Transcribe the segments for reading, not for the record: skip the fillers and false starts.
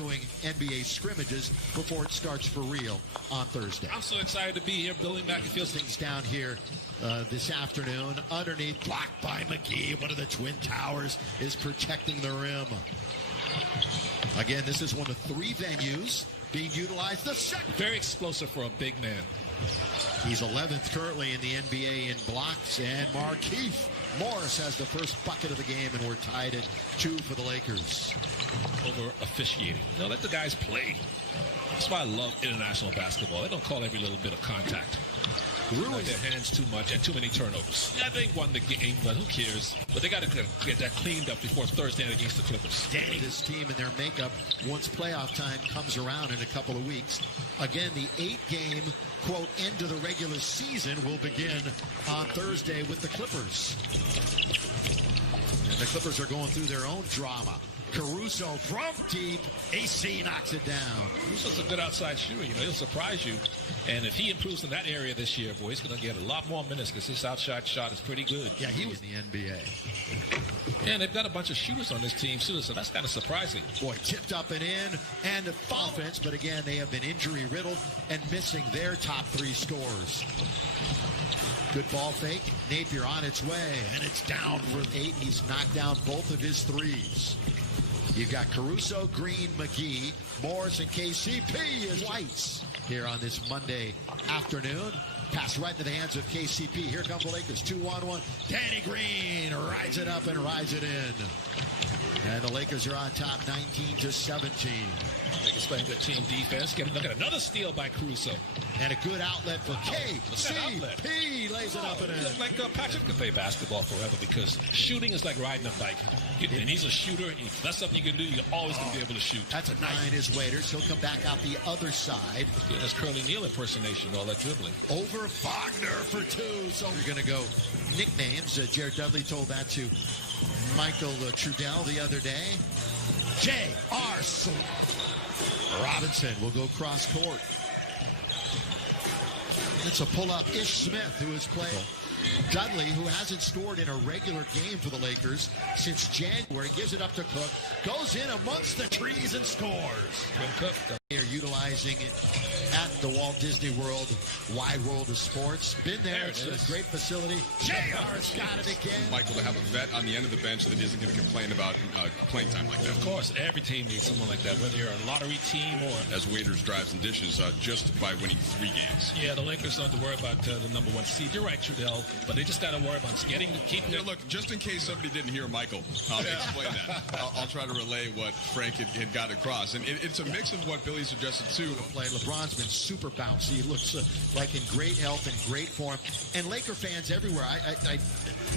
doing NBA scrimmages before it starts for real on Thursday. I'm so excited to be here. Billy McAfee. Things down here this afternoon. Underneath, blocked by McGee. One of the Twin Towers is protecting the rim. Again, this is one of 3 venues being utilized. The second. Very explosive for a big man. He's 11th currently in the NBA in blocks. And Markieff Morris has the first bucket of the game, and we're tied at 2 for the Lakers. Over officiating. Let the guys play. That's why I love international basketball. They don't call every little bit of contact. Ruin their hands too much and too many turnovers. Yeah, they won the game, but who cares? But they got to get that cleaned up before Thursday night against the Clippers. Danny, this team and their makeup once playoff time comes around in a couple of weeks. Again, the 8-game, quote, end of the regular season will begin on Thursday with the Clippers. And the Clippers are going through their own drama. Caruso from deep. AC knocks it down. Caruso's a good outside shooter. He'll surprise you. And if he improves in that area this year, boy, he's going to get a lot more minutes because his outside shot is pretty good. Yeah, he was in the NBA. Yeah, and they've got a bunch of shooters on this team, too, so that's kind of surprising. Boy, tipped up and in, and offense, but again, they have been injury-riddled and missing their top 3 scores. Good ball fake. Napier on its way, and it's down for 8. He's knocked down both of his threes. You've got Caruso, Green, McGee, Morris, and KCP as Whites here on this Monday afternoon. Pass right into the hands of KCP. Here come the Lakers, 2-on-1. Danny Green rides it up and rides it in. And the Lakers are on top 19-17. Lakers playing good team defense. Look at another steal by Caruso. And a good outlet for KCP. Lays it up and in. Like Patrick could play basketball forever because shooting is like riding a bike. And he's a shooter. If that's something you can do, you're always going to be able to shoot. That's a 9 is Waiters. He'll come back out the other side. Yeah, that's Curly Neal impersonation, all that dribbling. Over Wagner for 2. So we're going to go nicknames. Jared Dudley told that to Michael Trudell the other day. J.R. Robinson will go cross court. It's a pull-up. Ish Smith, who has played. Dudley, who hasn't scored in a regular game for the Lakers since January, gives it up to Cook, goes in amongst the trees and scores. Cook. They are utilizing it at the Walt Disney World, Wide World of Sports. Been there. It's a great facility. JR's got it again. Michael, to have a vet on the end of the bench that isn't going to complain about playing time like that. Of course, every team needs someone like that, whether you're a lottery team or... As Waiters drives and dishes just by winning 3 games. Yeah, the Lakers don't have to worry about the number 1 seed. You're right, Trudell, but they just got to worry about keeping it. Look, just in case somebody didn't hear Michael explain that, I'll try to relay what Frank had got across. And it's a mix of what Billy suggested, too. LeBron's been super bouncy. He looks like in great health and great form. And Laker fans everywhere. I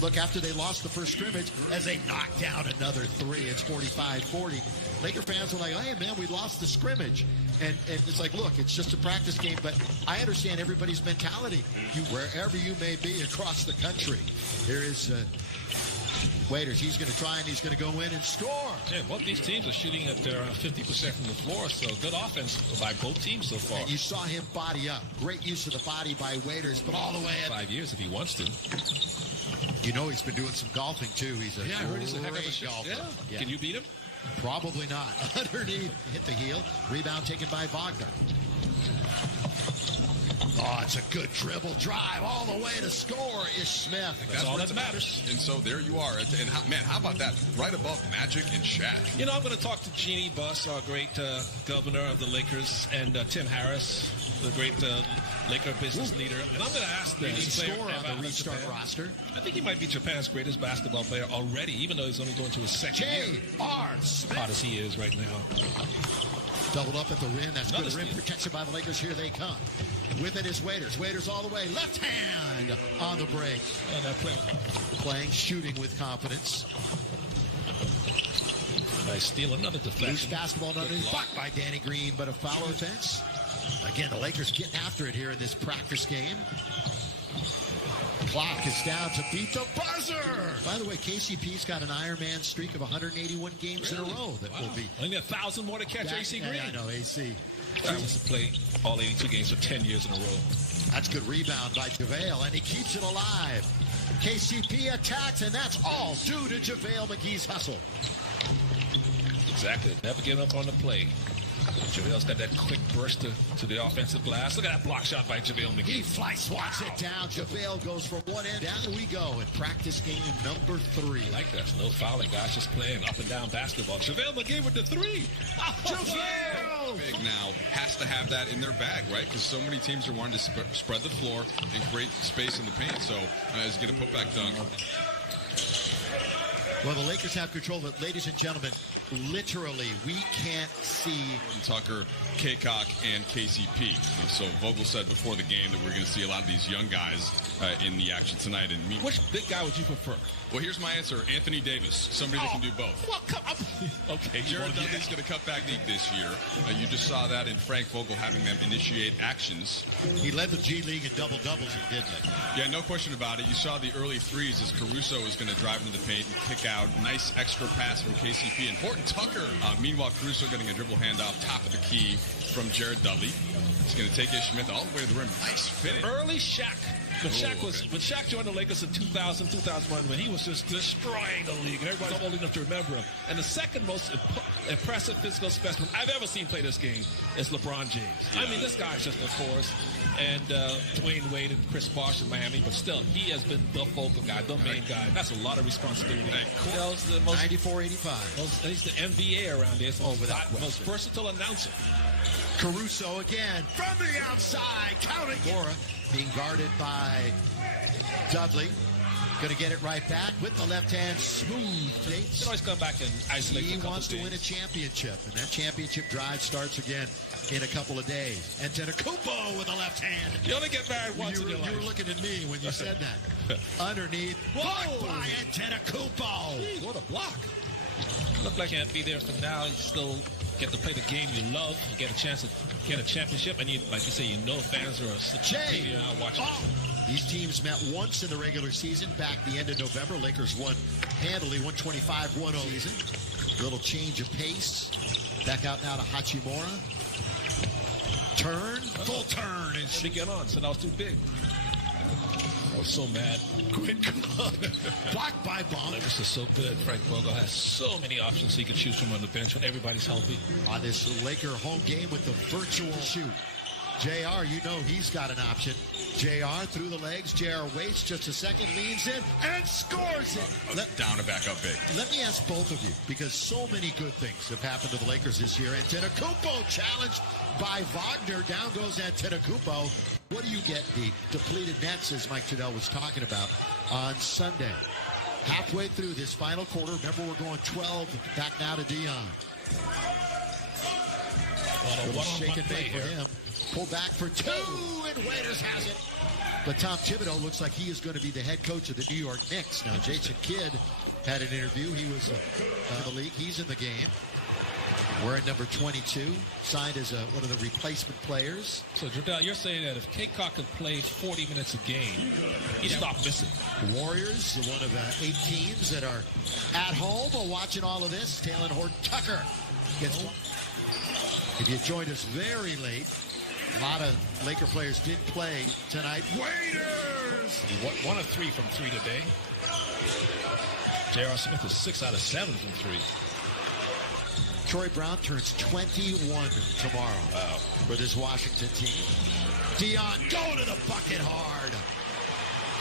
look after they lost the first scrimmage as they knocked down another 3. It's 45-40. Laker fans were like, hey, man, we lost the scrimmage. And it's like, look, it's just a practice game, but I understand everybody's mentality. Wherever you may be across the country, there is Waiters. He's going to try and he's going to go in and score. Yeah, both these teams are shooting at their 50% from the floor, so good offense by both teams so far. And you saw him body up. Great use of the body by Waiters, but all the way at 5 years if he wants to. You know he's been doing some golfing, too. He's a I heard he's a heck of a golfer. Yeah. Can you beat him? Probably not. Underneath, hit the heel. Rebound taken by Wagner. Oh, it's a good dribble drive all the way to score. Ish Smith. That's all that matters. And so there you are. And how about that? Right above Magic and Shaq. I'm going to talk to Jeannie Buss, our great governor of the Lakers, and Tim Harris, the great Laker business leader. And I'm going to ask them. He's a scorer on the restart roster. I think he might be Japan's greatest basketball player already, even though he's only going to his second year. J.R. Smith. Hot as he is right now. Doubled up at the rim. That's good rim protection by the Lakers. Here they come. With it is Waiters. Waiters all the way. Left hand on the break. Playing, shooting with confidence. Nice steal, another deflection. Loose basketball underneath. Blocked by Danny Green, but a foul offense. Again, the Lakers getting after it here in this practice game. Clock is down to beat the buzzer. By the way, KCP's got an Ironman streak of 181 games in a row that will be. I think 1,000 more to catch AC Green. I know, AC. That was to play all 82 games for 10 years in a row. That's good rebound by JaVale, and he keeps it alive. KCP attacks, and that's all due to JaVale McGee's hustle. Exactly. Never give up on the play. JaVale's got that quick burst to the offensive glass. Look at that block shot by JaVale McGee. He fly swats it down. JaVale goes from one end. Down we go in practice game number 3. I like that. No fouling, guys. Just playing up and down basketball. JaVale McGee with the 3. JaVale! Big now has to have that in their bag, right? Because so many teams are wanting to spread the floor and create space in the paint. So he's going to put back dunk. Well, the Lakers have control, but ladies and gentlemen, literally, we can't see Tucker, Kaycock, and KCP. And so Vogel said before the game that we're going to see a lot of these young guys in the action tonight. And which big guy would you prefer? Well, here's my answer. Anthony Davis, somebody that can do both. Well, come on. Okay. Jared Dudley's going to cut back league this year. You just saw that in Frank Vogel having them initiate actions. He led the G League in double-doubles, didn't he? Yeah, no question about it. You saw the early threes as Caruso was going to drive into the paint and kick out. Nice extra pass from KCP. And Horton Tucker. Meanwhile, Caruso getting a dribble handoff, top of the key from Jared Dudley. He's going to take Ish Smith all the way to the rim. Nice finish. Early Shaq. When Shaq joined the Lakers in 2000, 2001, when he was just destroying the league, and everybody's old enough to remember him. And the second most impressive physical specimen I've ever seen play this game is LeBron James. Yeah. I mean, this guy's just a force. And Dwayne Wade and Chris Bosh in Miami, but still, he has been the focal guy, the main guy. That's a lot of responsibility. 94-85. He's the NBA around there. So most versatile announcer. Caruso again from the outside, counting Mora, being guarded by Dudley. Going to get it right back with the left hand, smooth face. He always come back and isolate. He wants to win a championship, and that championship drive starts again in a couple of days. Antetokounmpo with the left hand. You only get married once in your life. You were looking at me when you said that. Underneath, blocked by Antetokounmpo. What a block! Looked like he'd be there for now. You still get to play the game you love. You get a chance to get a championship, and you, like you say, you know fans are watching. These teams met once in the regular season back the end of November. Lakers won handily, 125-1-0 season. Little change of pace. Back out now to Hachimura. Turn, full turn. And she get on, so that was too big. I was so mad. Blocked by Bond. This is so good. Frank Vogel has so many options he can choose from on the bench when everybody's healthy. On this Laker home game with the virtual shoot. JR, you know he's got an option. JR through the legs. JR waits just a second, leans in, and scores it. Down and back up big. Let me ask both of you, because so many good things have happened to the Lakers this year. Antetokounmpo challenged by Wagner. Down goes Antetokounmpo. What do you get the depleted Nets, as Mike Trudell was talking about, on Sunday? Halfway through this final quarter, remember we're going 12, back now to Dion. Shake and bake for him. Pull back for 2, and Waiters has it. But Tom Thibodeau looks like he is going to be the head coach of the New York Knicks. Now, Jason Kidd had an interview. He was in the league. He's in the game. Wearing number 22, signed as one of the replacement players. So, Trudell, you're saying that if Kaycock could play 40 minutes a game, he'd stop missing. The Warriors, one of 8 teams that are at home watching all of this. Talen Horton-Tucker gets one. If you joined us very late, a lot of Laker players didn't play tonight. Waiters! 1 of 3 from 3 today. J.R. Smith is 6 out of 7 from 3. Troy Brown turns 21 tomorrow for this Washington team. Dion going to the bucket hard.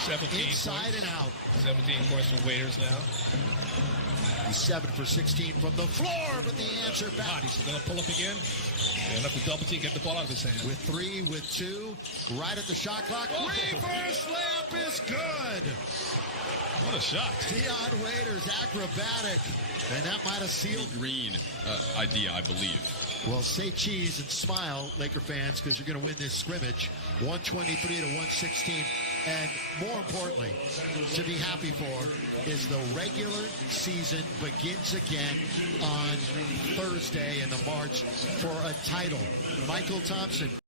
17 inside points. And out. 17 points from Waiters now. He's 7 for 16 from the floor, but the answer back. He's going to pull up again. Enough to double team, get the ball out of his hand. With 3, with 2, right at the shot clock. Reverse layup is good. What a shot. Dion Waiters, acrobatic. And that might have sealed. Green idea, I believe. Well, say cheese and smile, Laker fans, because you're going to win this scrimmage. 123 to 116. And more importantly, to be happy for is the regular season begins again on Thursday in the march for a title. Michael Thompson.